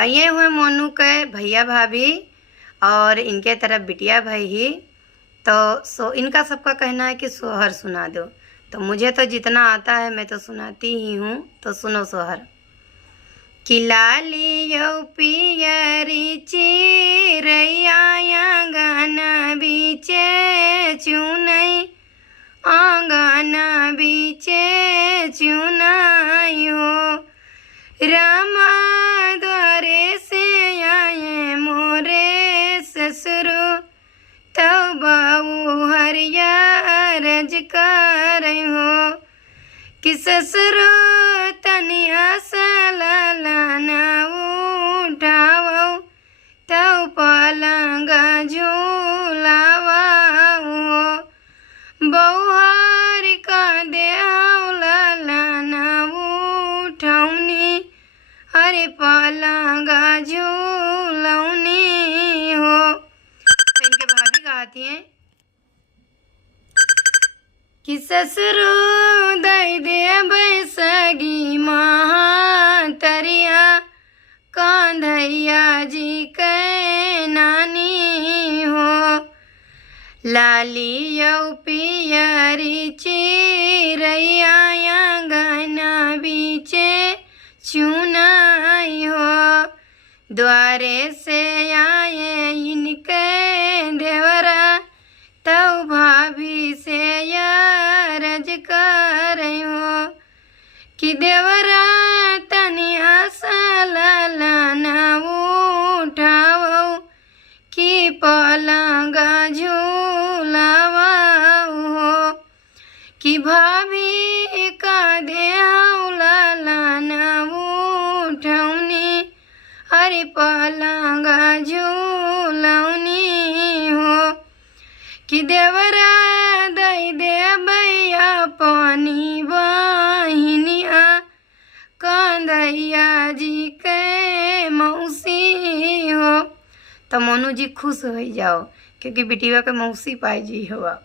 तो ये हुए मोनू के भैया भाभी और इनके तरफ बिटिया भाई ही। तो इनका सबका कहना है कि सोहर सुना दो। तो मुझे तो जितना आता है मैं तो सुनाती ही हूँ। तो सुनो सोहर। कि लाली यौ पियरी चिरैया आंगन बीचे चुनई आंगन बीचे चुनई हो। रामा द्वारे से आए मोरे ससुर तब बहू हरिया रज कर हो। कि ससुर तनिया सलाना उठाओ तब पलंग झूलावा हो। बहुहार का देहौ लाना उठौनी अरे पलंग झूलौनी हो। तो इनके भाभी गाती हैं कि ससुर दई दे बैसगी महातरिया कांधैया जी के नानी हो। लाली यौ पियरी चिरैया आंगन बीचे चुनाई हो। द्वारे से आए इनके देवरा तब भाभी से रज कर हो। कि देवरा तनिया सलाना उठाओ कि पलंग झूलावा हो। कि भाभी का देहौ लाना उठौनी अरे पलंग झूलौनी हो। कि देवरा दई दे भैया पानी बहिनिया कांधैया जी के मौसी हो। तो मोनू जी खुश हो जाओ क्योंकि बिटिया के मौसी पाई जी हो आप।